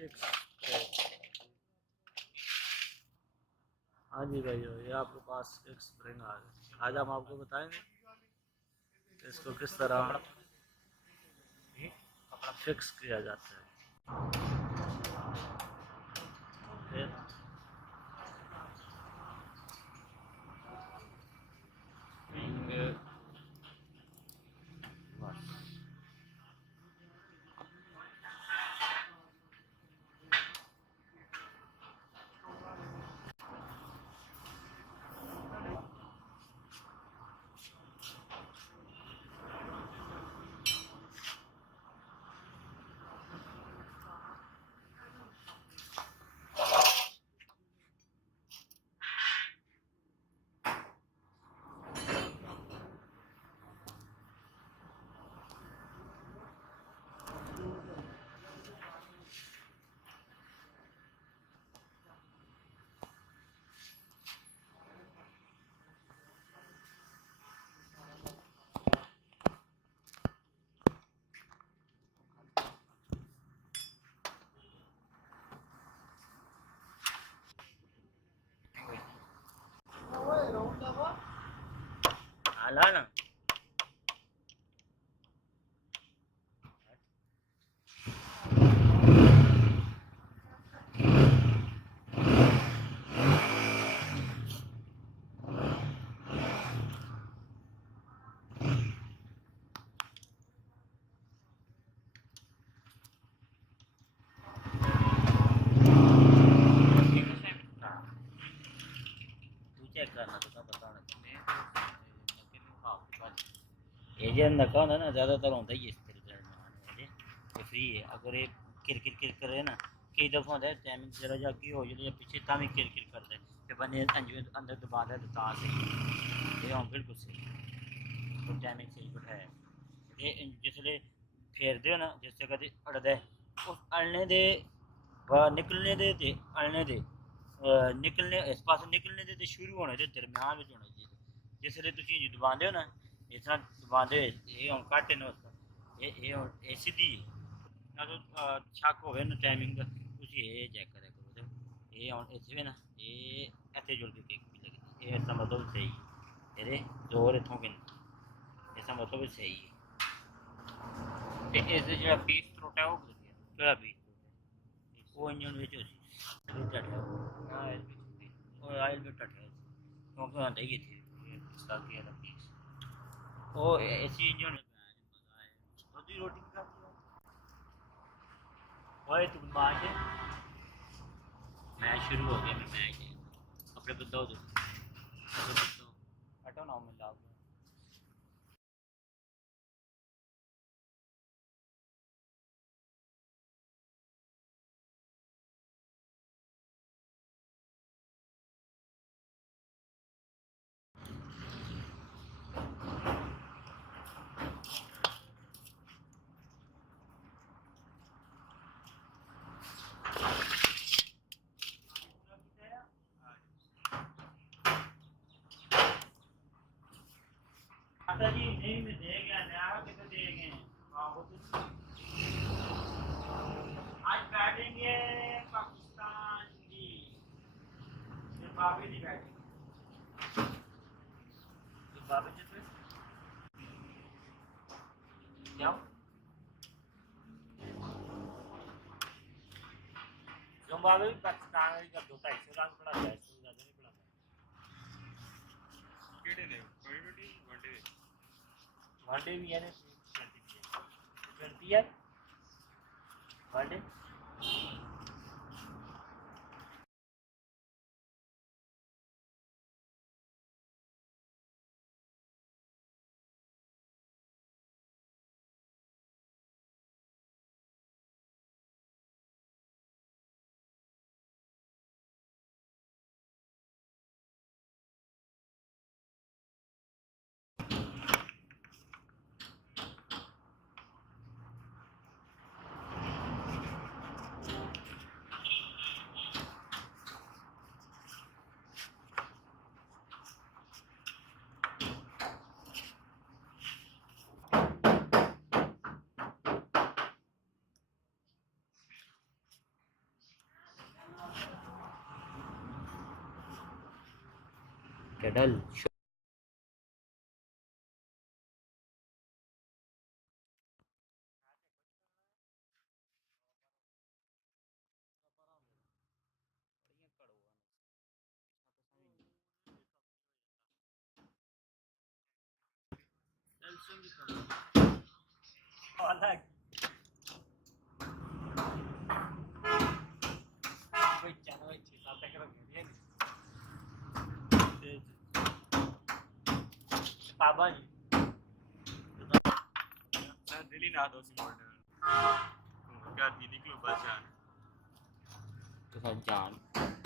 Fix. हाँ जी भाई, ये आपके पास एक स्प्रिंग आ गया। आज हम आपको बताएंगे कि इसको किस तरह फिक्स किया जाता है। हाला ना तू चेक करना तो बताना ये जे अंदर का होता है ना, ज़्यादातर होता ही इस तरीके से। ये फ्री है, अगर ये किर करे ना, कई दफ़ा होता है टाइमिंग जरा जा की हो जाए पीछे तामी किर करता है, फिर बने अंदर दबा दे तो तार सही ये हम बिल्कुल सही तो टाइमिंग सही बैठाया ये जिसले फेर दे ना, जिससे कभी अड़दा है उस अड़ने दे निकलने दे ते अड़ने दे निकलने इस पास निकलने दे शुरू होने दे दरम्यान में होना चाहिए। जिसले तुम दबाते हो ना, इस तरह दबाते ये हम घट है उसका ये सीधी ना तो शक हो ना टाइमिंग का तुम ये चेक करा करो तो ये हम इतने ना ये ऐसे जुड़ के केक भी लगती ये इसका मतलब सही है ये जोर इतों के इसका मतलब सही है इस जो पीस त्रुटा हो गया पीस वो इंजन में और आयल में टट है क्योंकि आते ही थे साथ ही अलग पीस ओ ऐसी इंजन में मजा है रोटी रोटी भी खाती है भाई तुम मार के मैच शुरू हो गया मैं मैच अपने बंदा हटो ना मैं लाभ जी नहीं मैं दे गया नया कितने दे गए आज बैठेंगे पाकिस्तान की बाबी नहीं बैठेंगे बाबी जितने क्या जिम्बाब्वे भी पाकिस्तान का 250 रन पड़ा है इससे ज़्यादा नहीं पड़ा केड़े ने टी20 वनडे भी है ना 20 है one day Kedal. Pabani. Saya dili na daw si Warner. Kung magka, di ko ba siya. Kesajan.